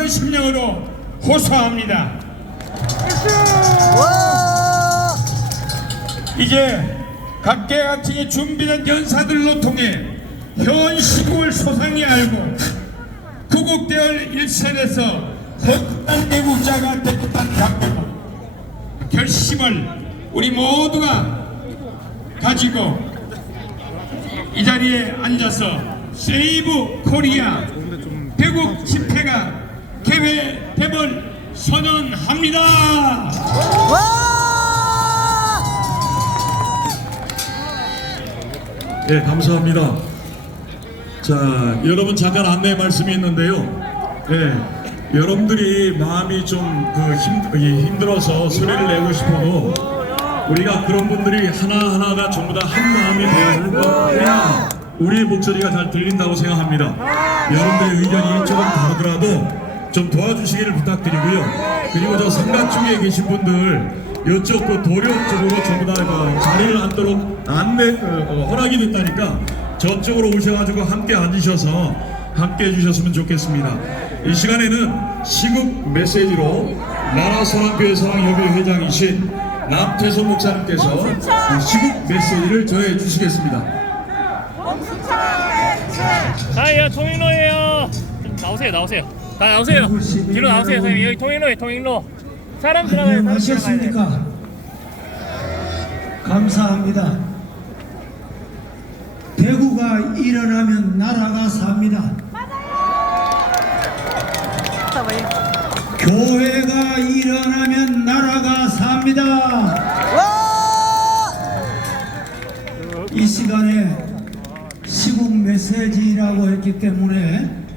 감사하는 심령으로 호소합니다. 와! 이제 각계각층이 준비된 연사들로 통해 현 시국을 소상히 알고 구국대열 일선에서 헛단 대국자가 됐다는 각오로 결심을 우리 모두가 가지고 이 자리에 앉아서 세이브 코리아 대국 집회가 개회됨을 선언합니다. 와! 네, 감사합니다. 자, 여러분 잠깐 안내 말씀이 있는데요. 네, 여러분들이 마음이 좀그 힘들어서 소리를 내고 싶어도 우리가 그런 분들이 하나하나가 전부 다 한 마음이 되어야 우리의 목소리가 잘 들린다고 생각합니다. 여러분들의 의견이 조금 다르더라도 좀 도와주시기를 부탁드리고요. 그리고 저 삼각 쪽에 계신 분들 이쪽 그 도료 쪽으로 전부 다 그 자리를 앉도록 안내 어, 어, 허락이 됐다니까 저쪽으로 오셔가지고 함께 앉으셔서 함께 해주셨으면 좋겠습니다. 이 시간에는 시국 메시지로 나라서랑교회 사랑협의 회장이신 남태선 목사님께서 이 시국 메시지를 전해 주시겠습니다. 자, 예, 통일로예요. 좀 나오세요, 나오세요. 다 나오세요. 뒤로 나오세요, 선생님. 여기 통일로에 통일로. 사람 들어가요, 사람 들어가요. 안녕하셨습니까? 감사합니다. 대구가 일어나면 나라가 삽니다. 교회가 일어나면 나라가 삽니다. 와! 이 시간에 시국 메시지라고 했기 때문에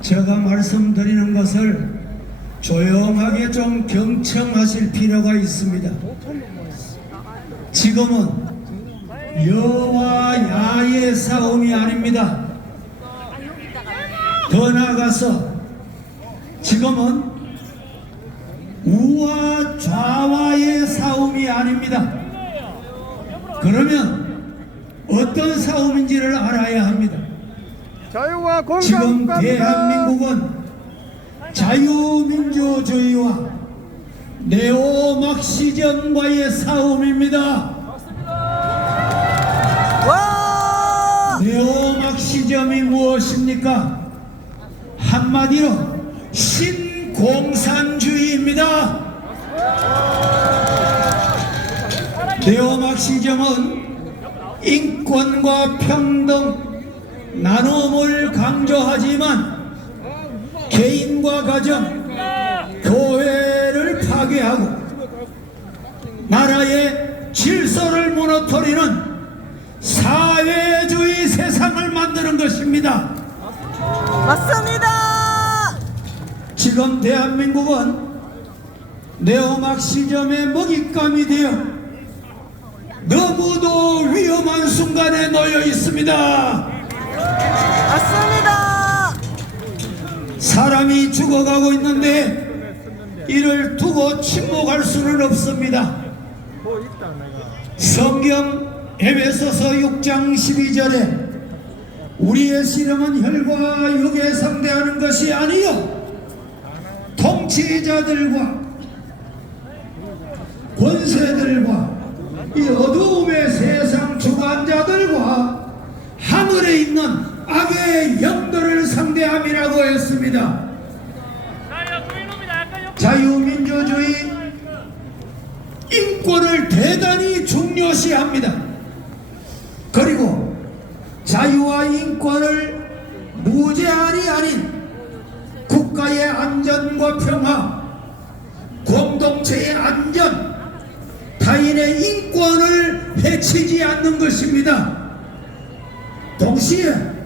제가 말씀드리는 것을 조용하게 좀 경청하실 필요가 있습니다. 지금은 여와 야의 싸움이 아닙니다. 더 나아가서 지금은 우와 좌와의 싸움이 아닙니다. 그러면 어떤 싸움인지를 알아야 합니다. 자유와 지금. 대한민국은 자유민주주의와 네오막시즘과의 싸움입니다. 와! 네오막시즘이 무엇입니까? 한마디로 신공산주의입니다. 네오막시즘은 인권과 평등, 나눔을 강조하지만 개인과 가정, 교회를 파괴하고 나라의 질서를 무너뜨리는 사회주의 세상을 만드는 것입니다. 맞습니다! 지금 대한민국은 네오막시즘의 먹잇감이 되어 너무도 위험한 순간에 놓여 있습니다. 맞습니다! 사람이 죽어가고 있는데 이를 두고 침묵할 수는 없습니다. 성경 에베소서 6장 12절에 우리의 씨름은 혈과 육에 상대하는 것이 아니요 통치자들과 권세들과 이 어두움의 세상 주관자들과 하늘에 있는 악의 영들을 상대함이라고 했습니다. 자유민주주의 인권을 대단히 중요시합니다. 그리고 자유와 인권을 무제한이 아닌 국가의 안전과 평화, 공동체의 안전, 타인의 인권을 해치지 않는 것입니다. 동시에